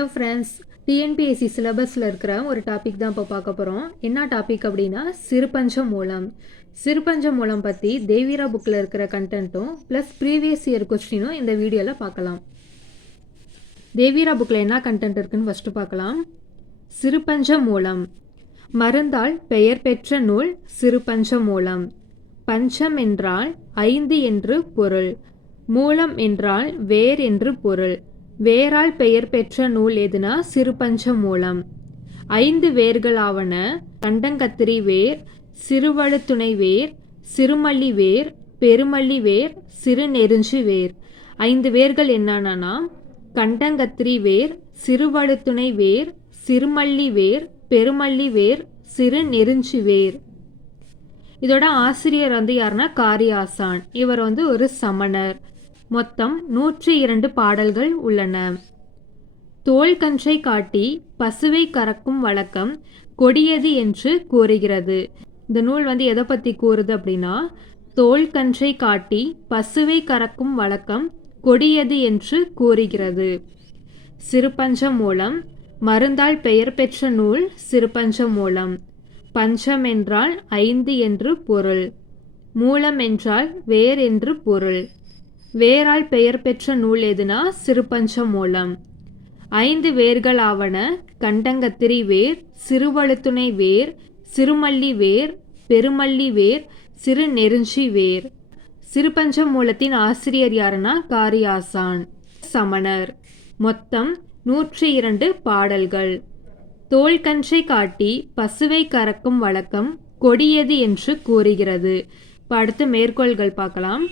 Hello friends TNPSC சிலபஸில் இருக்கிற ஒரு டாபிக் தான் இப்போ பார்க்க போகிறோம் என்ன டாபிக் அப்படின்னா சிறுபஞ்ச மூலம் சிறுபஞ்ச மூலம் பற்றி தேவிரா புக்கில் இருக்கிற கண்டென்ட்டும் ப்ளஸ் ப்ரீவியஸ் இயர் கொஸ்டினும் இந்த வீடியோவில் பார்க்கலாம். தேவிரா புக்கில் என்ன கண்டென்ட் இருக்குன்னு ஃபஸ்ட்டு பார்க்கலாம். சிறுபஞ்ச மூலம் மருந்தால் பெயர் பெற்ற நூல் சிறுபஞ்ச மூலம் பஞ்சம் என்றால் ஐந்து என்று பொருள். மூலம் என்றால் வேர் என்று பொருள். வேரால் பெயர் பெற்ற நூல் எதுனா சிறுபஞ்ச மூலம். ஐந்து வேர்களாவன கண்டங்கத்திரி வேர் சிறுவழுத்துணை வேர் சிறுமல்லி வேர் பெருமல்லி வேர் சிறு நெருஞ்சு வேர். ஐந்து வேர்கள் என்னன்னா கண்டங்கத்திரி வேர் சிறுவழுத்துணை வேர் சிறுமல்லி வேர் பெருமல்லி வேர் சிறு நெருஞ்சு வேர். இதோட ஆசிரியர் வந்து யாருன்னா காரியாசான். இவர் வந்து ஒரு சமணர். மொத்தம் நூற்றி இரண்டு பாடல்கள் உள்ளன. தோல்கன்றை காட்டி பசுவை கறக்கும் வழக்கம் கொடியது என்று கூறுகிறது. இந்த நூல் வந்து எதை பற்றி கூறுது அப்படின்னா தோல்கன்றை காட்டி பசுவை கறக்கும் வழக்கம் கொடியது என்று கூறுகிறது. சிறுபஞ்சம் மூலம் மருந்தால் பெயர் பெற்ற நூல் சிறுபஞ்சம் மூலம். பஞ்சம் என்றால் ஐந்து என்று பொருள் மூலம் என்றால் வேர் என்று பொருள். வேரால் பெயர் பெற்ற நூல் எதுனா சிறுபஞ்ச மூலம் ஐந்து வேர்கள் ஆவன கண்டங்கத்திரி வேர் சிறுவழுத்துணை வேர் சிறுமல்லி வேர் பெருமல்லி வேர் சிறு நெருஞ்சி வேர். சிறுபஞ்ச மூலத்தின் ஆசிரியர் யாருன்னா காரியாசான். சமணர். மொத்தம் நூற்றி இரண்டு பாடல்கள். தோல் கன்றை காட்டி பசுவை கறக்கும் வழக்கம் கொடியது என்று கூறுகிறது. இப்போ அடுத்து மேற்கோள்கள் பார்க்கலாம்.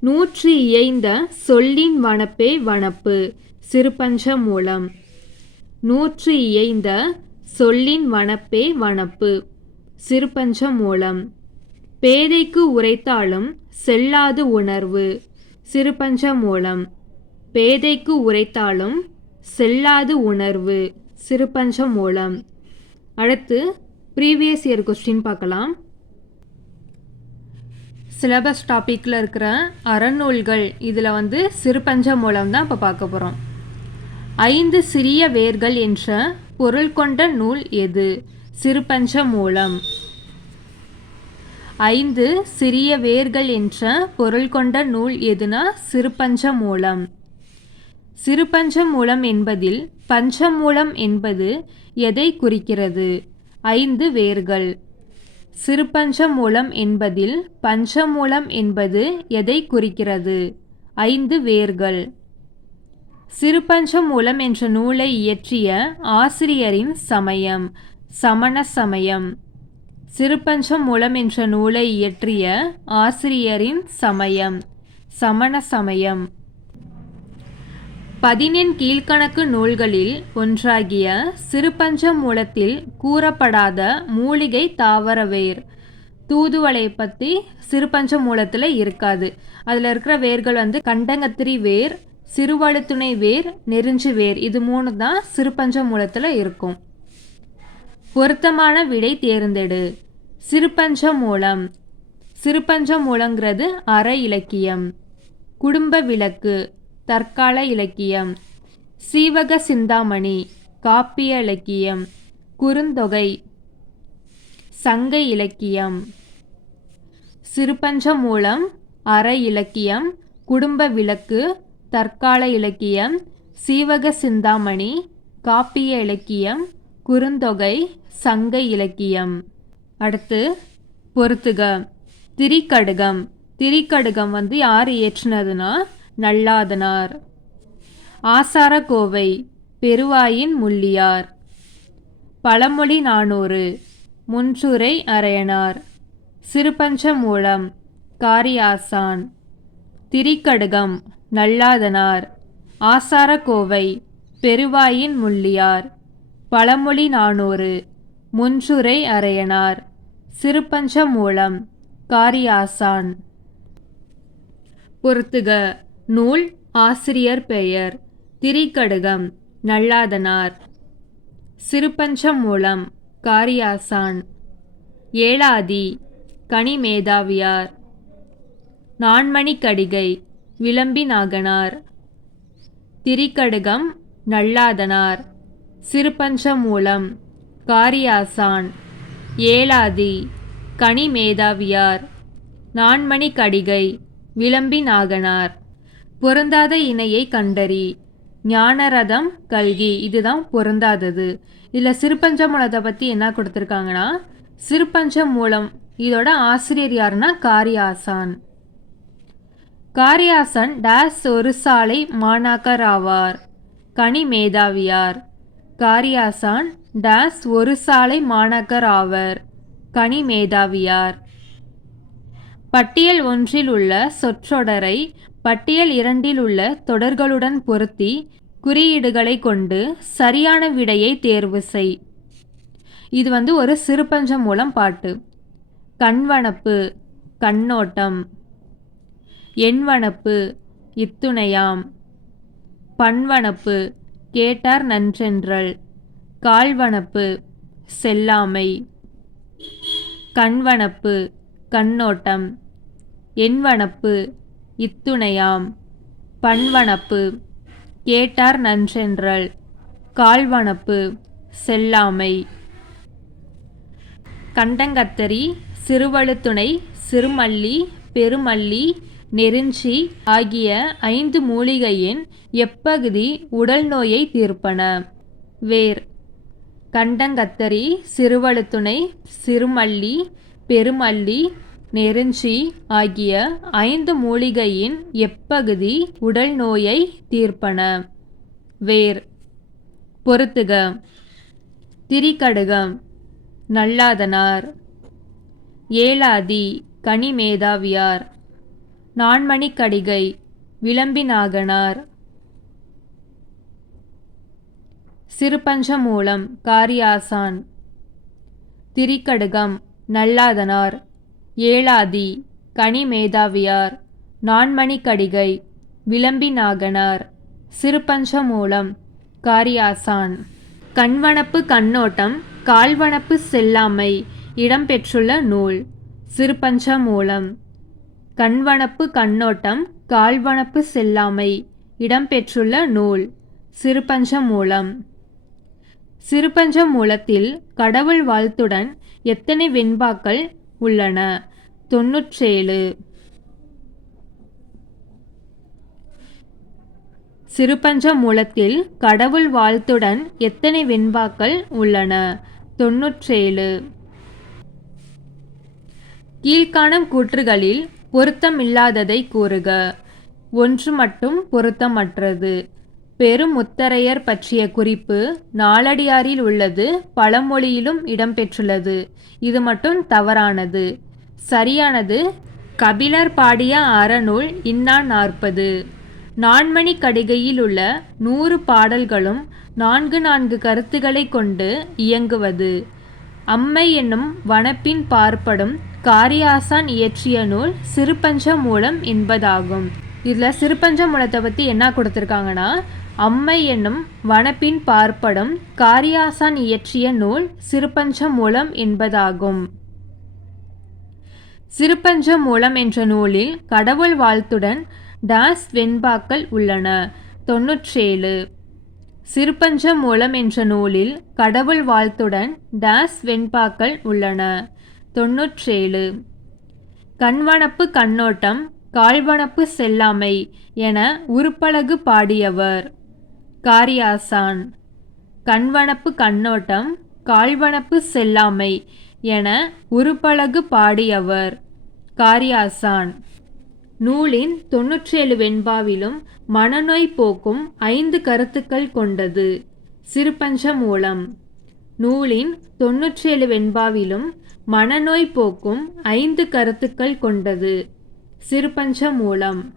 நூற்றி இயைந்த சொல்லின் வனப்பே வனப்பு சிறுபஞ்ச மூலம். நூற்றி இயைந்த சொல்லின் வனப்பே வனப்பு சிறுபஞ்ச மூலம். பேதைக்கு உரைத்தாலும் செல்லாது உணர்வு சிறுபஞ்ச மூலம். பேதைக்கு உரைத்தாலும் செல்லாது உணர்வு சிறுபஞ்ச மூலம். அடுத்து ப்ரீவியஸ் இயர் கொஸ்டின் பார்க்கலாம். சிலபஸ் டாப்பிக்கில் இருக்கிற அறநூல்கள் இதில் வந்து சிறுபஞ்ச மூலம் தான் இப்போ பார்க்க போகிறோம் ஐந்து சிறிய வேர்கள் என்ற பொருள் கொண்ட நூல் எது? சிறுபஞ்ச மூலம். ஐந்து சிறிய வேர்கள் என்ற பொருள் கொண்ட நூல் எதுனா? சிறுபஞ்ச மூலம். சிறுபஞ்ச மூலம் என்பதில் பஞ்சமூலம் என்பது எதை குறிக்கிறது? ஐந்து வேர்கள். சிறுபஞ்சமூலம் என்பதில் பஞ்சமூலம் என்பது எதை குறிக்கிறது? ஐந்து வேர்கள். சிறுபஞ்சமூலம் என்ற நூலை இயற்றிய ஆசிரியரின் சமயம் சமண சமயம். சிறுபஞ்சமூலம் என்ற நூலை இயற்றிய ஆசிரியரின் சமயம் சமண சமயம். பதினெண் கீழ்கணக்கு நூல்களில் ஒன்றாகிய சிறுபஞ்ச மூலத்தில் கூறப்படாத மூலிகை தாவரவேர். தூதுவளை பற்றி சிறுபஞ்ச மூலத்தில் இருக்காது. அதில் இருக்கிற வேர்கள் வந்து கண்டங்கத்திரி வேர் சிறுவழுத்துணை வேர் நெருஞ்சு வேர். இது மூணு தான் சிறுபஞ்ச மூலத்தில் இருக்கும். பொருத்தமான விடை தேர்ந்தெடு. சிறுபஞ்ச மூலம். சிறுபஞ்ச மூலங்கிறது அற இலக்கியம். குடும்ப விளக்கு. தற்கால இலக்கியம். சீவக சிந்தாமணி காப்பிய இலக்கியம். குறுந்தொகை சங்க இலக்கியம். சிறுபஞ்ச மூலம் அற இலக்கியம். குடும்ப விளக்கு தற்கால இலக்கியம். சீவக சிந்தாமணி காப்பிய இலக்கியம். குறுந்தொகை சங்க இலக்கியம். அடுத்து பொறுத்துக. திரிக்கடுகம். திரிக்கடுகம் வந்து யார் இயற்றினதுன்னா நல்லாதனார். ஆசாரகோவை பெருவாயின் முள்ளியார். பழமொழி நானூறு முன்சூரை அரையனார். சிறுபஞ்ச மூலம் காரியாசான். திரிக்கடுகம் நல்லாதனார். ஆசாரகோவை பெருவாயின் முள்ளியார். பழமொழி நானூறு முன்சுரை அரையனார். சிறுபஞ்ச மூலம் காரியாசான். பொருத்துக நூல் ஆசிரியர் பெயர். திரிகடுகம் நல்லாதனார். சிறுபஞ்சம் மூலம் காரியாசான். ஏழாதி கனிமேதாவியார் நான்மணிக்கடிகை கடிகை திரிகடுகம் நல்லாதனார். சிறுபஞ்சமூலம் காரியாசான். ஏலாதி கனிமேதாவியார் நான்மணி கடிகை பொருந்தாத இணையை கண்டறி. ஞானரதம் கல்கி. இதுதான் பொருந்தாதது. இதில் சிறுபஞ்சமூலத்தை பற்றி என்ன கொடுத்துருக்காங்கன்னா சிறுபஞ்ச மூலம் இதோட ஆசிரியர் யாருன்னா காரியாசான். காரியாசன் டேஸ் ஒரு சாலை மாணாக்கர் ஆவார். கனி மேதாவியார். காரியாசான் டேஸ் ஒரு சாலை மாணாக்கர் ஆவர். கனி மேதாவியார். பட்டியல் ஒன்றில் உள்ள சொற்றொடரை பட்டியல் இரண்டில் உள்ள தொடர்களுடன் பொருத்தி குறியீடுகளை கொண்டு சரியான விடையை தேர்வு செய். இது வந்து ஒரு சிறுபஞ்சம் மூலம் பாட்டு. கண்வனப்பு கண்ணோட்டம். எண்வனப்பு இத்துணையாம். பண்வனப்பு கேட்டார் நன்றென்றல். கால்வனப்பு செல்லாமை. கண்வனப்பு கண்ணோட்டம். எண்வனப்பு இத்துணையாம். பண்வனப்பு கேட்டார் நன்றென்றல். கால்வனப்பு செல்லாமை. கண்டங்கத்தரி சிறுவழுத்துணை சிறுமல்லி பெருமல்லி நெருஞ்சி ஆகிய ஐந்து மூலிகையின் எப்பகுதி உடல் நோயை தீர்ப்பன. வேர். கண்டங்கத்தரி சிறுவழுத்துணை சிறுமல்லி பெருமல்லி நெருஞ்சி ஆகிய ஐந்து மூலிகையின் எப்பகுதி உடல் நோயை தீர்ப்பன. வேர். பொருத்துக திரிகடுகம் நல்லாதனார். ஏலாதி கனிமேதாவியார் நான்மணிக்கடிகை. விளம்பினாகனார். சிறுபஞ்சமூலம். காரியாசான். திரிகடுகம். நல்லாதனார். ஏலாதி கனிமேதாவியார் நான்மணிக்கடிகை விளம்பிநாகனார் சிறுபஞ்சமூலம் காரியாசான். கண்வனப்பு கண்ணோட்டம் கால்வனப்பு செல்லாமை இடம்பெற்றுள்ள நூல் சிறுபஞ்சமூலம் கண்வனப்பு கண்ணோட்டம் கால்வனப்பு செல்லாமை இடம்பெற்றுள்ள நூல் சிறுபஞ்சமூலம் சிறுபஞ்சமூலத்தில் கடவுள் வாழ்த்துடன் எத்தனை வெண்பாக்கள் உள்ளன? தொன்னூற்றேழு. சிறுபஞ்ச மூலத்தில் கடவுள் வாழ்த்துடன் எத்தனை வெண்பாக்கள் உள்ளன? தொன்னூற்றேழு. கீழ்காணும் கூற்றுகளில் பொருத்தமில்லாததை கூறுக. ஒன்று மட்டும் பொருத்தமற்றது. பெருமுத்தரையர் பற்றிய குறிப்பு நாலடியாரில் உள்ளது பழமொழியிலும் இடம்பெற்றுள்ளது. இது மட்டும் தவறானது. சரியானது கபிலர் பாடிய அறநூல் இன்னா நாற்பது. நான்மணி கடிகையில் உள்ள நூறு பாடல்களும் நான்கு நான்கு கருத்துக்களை கொண்டு இயங்குவது. அம்மை என்னும் வனப்பின் பார்ப்படும் காரியாசான் இயற்றிய நூல் சிறுபஞ்ச மூலம் என்பதாகும். இதில் சிறுபஞ்ச மூலத்தை பற்றி என்ன கொடுத்துருக்காங்கன்னா அம்மை என்னும் வனப்பின் பார்ப்படும் காரியாசான் இயற்றிய நூல் சிறுபஞ்ச மூலம் என்பதாகும். சிறுபஞ்ச மூலம் என்ற நூலில் கடவுள் வாழ்த்துடன் டாஸ் வெண்பாக்கள் உள்ளன. தொன்னூற்றேழு. சிறுபஞ்ச மூலம் என்ற நூலில் கடவுள் வாழ்த்துடன் டாஸ் வெண்பாக்கள் உள்ளன. தொன்னூற்றேழு. கண்வனப்பு கண்ணோட்டம் கால்வனப்பு செல்லாமை என உருப்பலகு பாடியவர். காரியாசான். கண்வனப்பு கண்ணோட்டம் கால்வனப்பு செல்லாமை என உருப்பலகு பாடியவர் காரியாசான். நூலின் தொன்னூற்றேழு வெண்பாவிலும் மனநோய் போக்கும் ஐந்து கருத்துக்கள் கொண்டது சிறுபஞ்ச மூலம். நூலின் தொன்னூற்றேழு வெண்பாவிலும் மனநோய் போக்கும் ஐந்து கருத்துக்கள் கொண்டது சிறுபஞ்ச மூலம்.